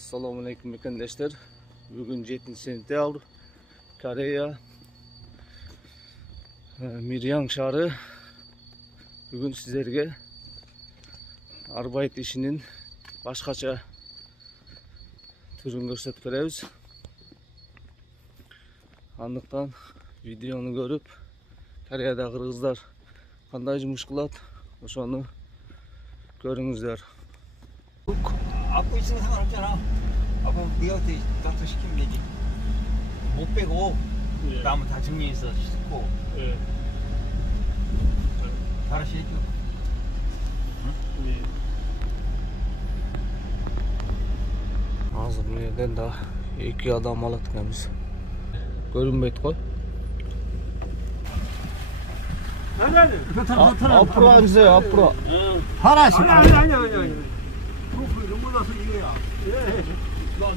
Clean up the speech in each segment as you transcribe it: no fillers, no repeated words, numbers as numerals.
Assalamu alaikum arkadaşlar. Bugün 7. sentyabr. Koreya Miryang şahri. Bugün sizlerge arbait işinin başkaça türünü gösterip berебиz. Andıktan videonu görüp Koreyada kırgızlar qanday жумуш кылат, ошону көрүңүздөр. 앞고 있으면 상관없잖아. 앞고 니한테 따뜻 시키면 되지. 못 빼고 남은 다 정리해서 싣고. 알아서 해줘. Hazır bu yerden daha 2 adam alatkenimiz. Görünmeydi koy. 앞으로 앉으세요. 앞으로. 하나씩. 아니. 너무 나서 이거야.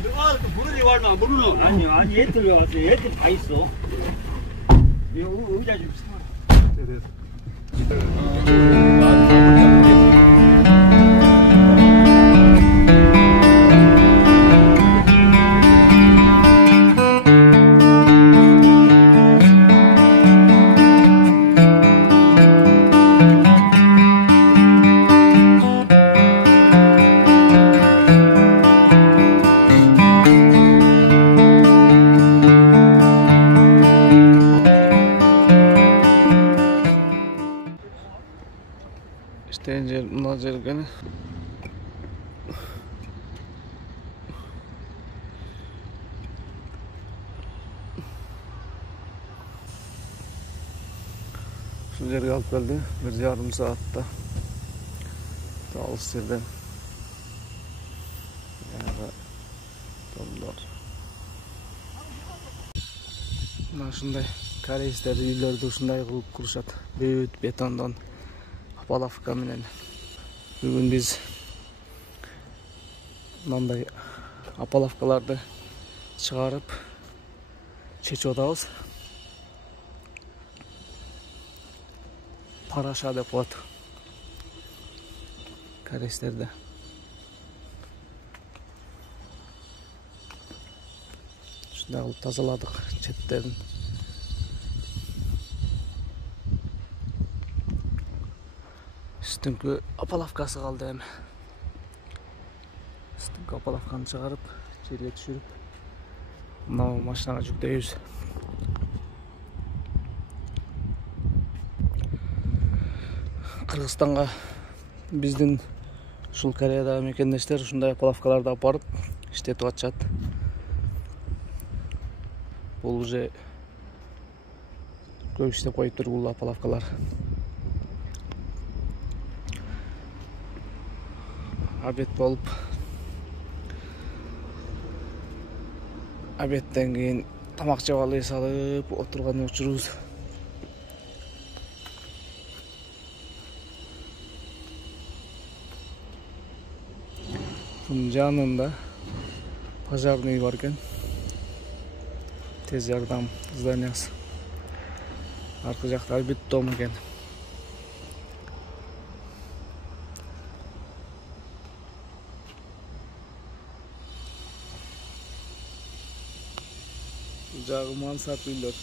내가 또 물을 와나 모르노. 아니 얘들 왔어. 얘들 다 있어. 이 의자 좀 사. Mына жерге şu жерге алып келди. 1,5 саатта алыс жерден. Tomlar. Мына ушундай корейстер үйлөрдү ушундай кылып курушат. Бөт бетондон апалавка менен. Bugün biz mınday apalavkalarda çıkarıp çeçip odağız. Paraşa depot Koreysler'de. Şunday alıp tazaladık çetlerin. Üstünkü apalavkası kaldı hem. Üstünkü apalavkanı çıkarıp içeriye düşürüp mına maşinaga жүктейбиz. Kırgızстанга биздин ушул Кореядагы мекендештер ушундай аpalavкаларды алып барып иштетип атышат. Бул уже көп иштеп коюптур бул аpalavкалар. Abet bolup abetten keyin tamak jabalı salıp oturgan учурубуз. Bunun janында пожарный бар экен. Тез жардам зданиясы. Аркы жакта бетон экен. Жағы мансап үйлер.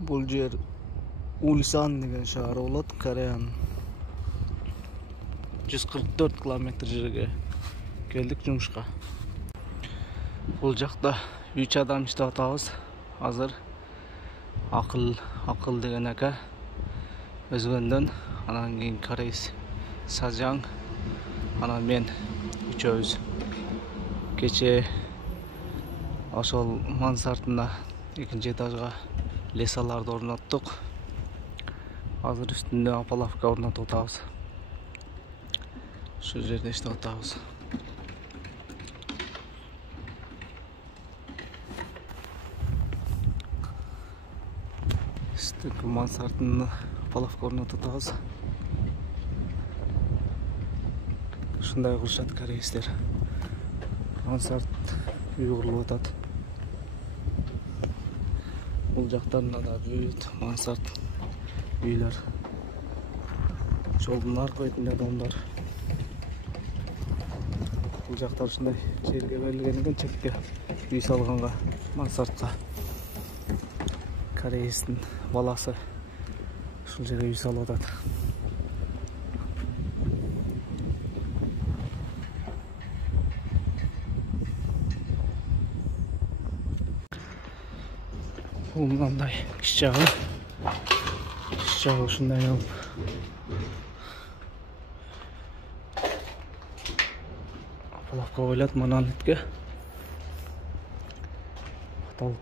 Бұл жер Ульсан деген шаар болот, Кореянын. 144 километр жерге келдик жумушка. Бул жакта 3 адам иштеп атабыз. Азыр акыл деген ака өзгөндөн, анан кийин корейс Сажаң, анан мен үчөөбүз. Keçe ошол мансартында 2-нчи этажга лесаларды орноттук. Азыр үстүндө апалавка орнотуп атабыз. Şu жерде иштеп атабыз. Үстүндө мансартында апалавка орнотуп атабыз. Ушундай кылышат корейстер. Мансарт үй курулуп атат. Бул жактарында да бүт мансарт үйлөр. Жолдун аркы бетинде домдор. Бул жактар ушундай жерге берилген экен, четке үй салганга, мансартка. Кореецтин баласы ушул жерге үй салып атат. Бул мындай иш жагы. Иш жагы ушундай алып. Апалапка коюлат монолитке. Потолок.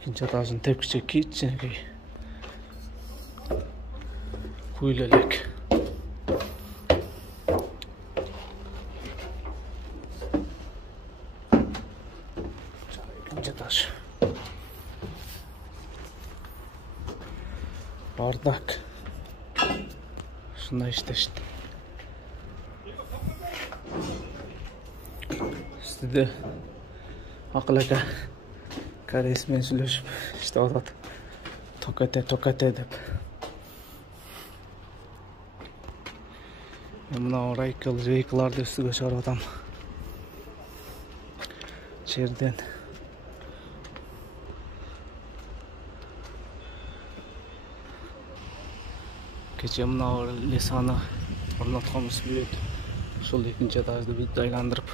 Экинчи этажын тепкиче кичинекей. Куйл элек. Экинчи этаж. Бардак. Шундай иштешти. Үстүдө Акыл ака кореец менен сүйлөшүп иштеп атат. Токете деп. Мен мына рейкаларды үстүгө чыгарып атам. Жерден. Кече мына лесаны орнотконбуз бүт. Ушул экинчи этажды бүт айландырып,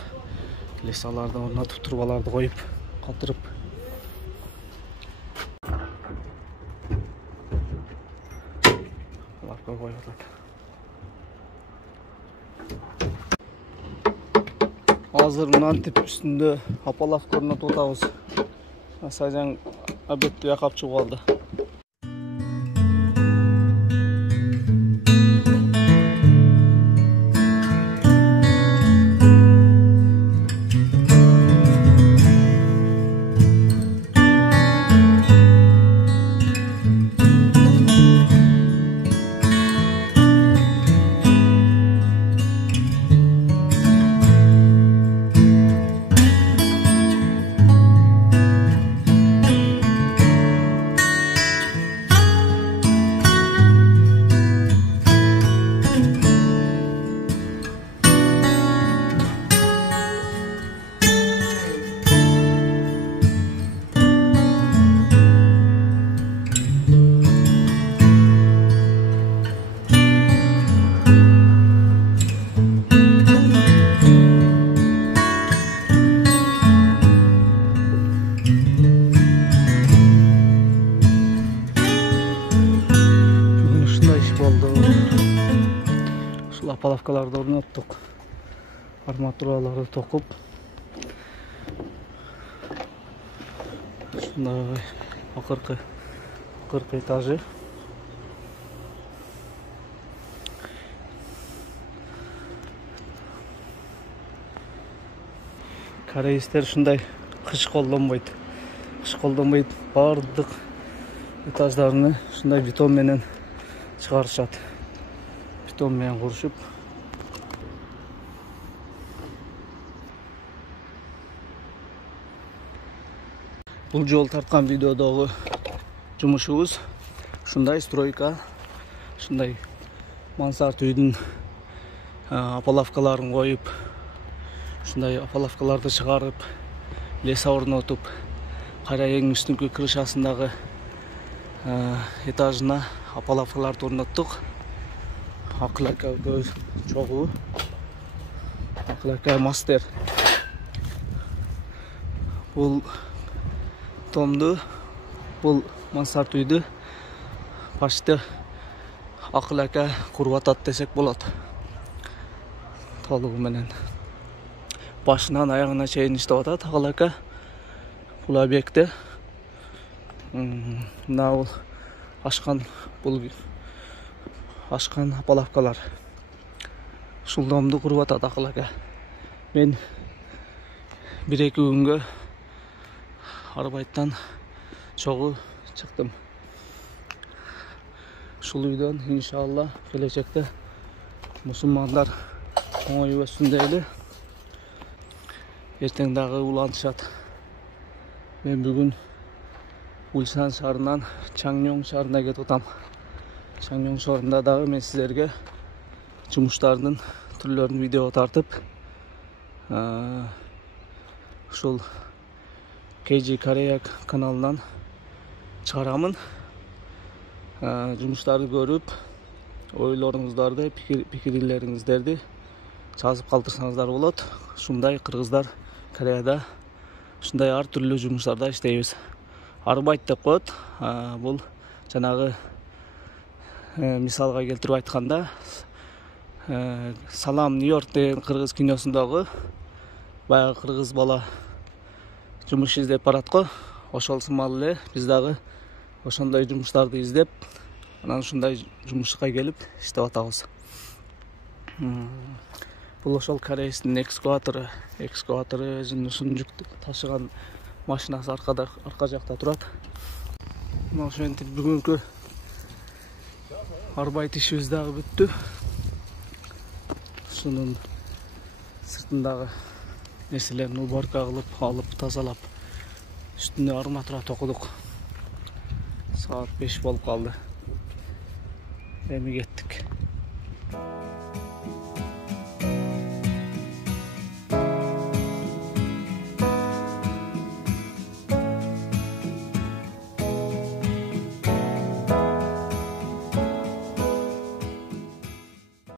лесаларды орнотуп, турбаларды коюп, катырып. Лапка коюп атат. Азыр мынантип үстүндө апалавка орнотуп атабыз. Сайжан обедти якап чыгып алды. Апалавкаларды орноттук. Арматураларды токуп. Ушундай акыркы этажы. Кореецтер ушундай кыш колдонбойт. Бардык этаждарыны ушундай бетон менен чыгарышат. Бетон менен курушуп. Бул жол тарткан видеодогу жумушубуз ушундай стройка, ушундай мансарт үйдүн апалавкаларын коюп, ушундай апалавкаларды чыгарып, леса орнотуп, кайра эң үстүнкү крышасындагы этажына апалавкаларды орноттук. Акыл ака көз чогуу. Акыл ака мастер. Бул томду, бул мансарт үйдү почти Акыл ака куруп атат десек болот. Толугу менен. Башынан аягына чейин иштеп атат Акыл ака. Бул объектте. Мына бул ашкан апалавкалар. Ушул домду куруп атат Акыл ака. Мен 1-2 күнгө арбайттан чогуу чыктым. Ушул үйдөн иншалла келечекте мусулмандар оңой өссүн дейли. Эртең дагы улантышат. Мен бүгүн Ulsan şаарынан Changmyong шаарына кетип атам. Changmyong шаарында дагы мен силерге жумуштардын түрлөрүн видео тартып, ушул KG Korea каналынан чыгарамын. Жумуштарды көрүп, ойлоруңуздарды, пикирлериңиздерди жазып калтырсаңыздар болот. Ушундай кыргыздар Кореяда ушундай ар түрлүү жумуштарда иштейбиз. Арбайт деп коет. Бул жанагы мисалга келтирип айтканда, Салам Нью-Йорк деген кыргыз киносундагы баягы кыргыз бала жумуш издеп барат го. Ошол сымал эле биз дагы ошондой жумуштарды издеп, анан ушундай жумушка келип иштеп атабыз. Бул ошол корейстин экскаватору жүк ташыган машинасы арка жакта турат. Мына ошентип бүгүнкү арбайт ишибиз дагы бүттү. Ушунун сыртындагы нерселерин уборка кылып, алып, тазалап, үстүнө арматура токудук. Saat 5 болуп калды. Эми кеттик.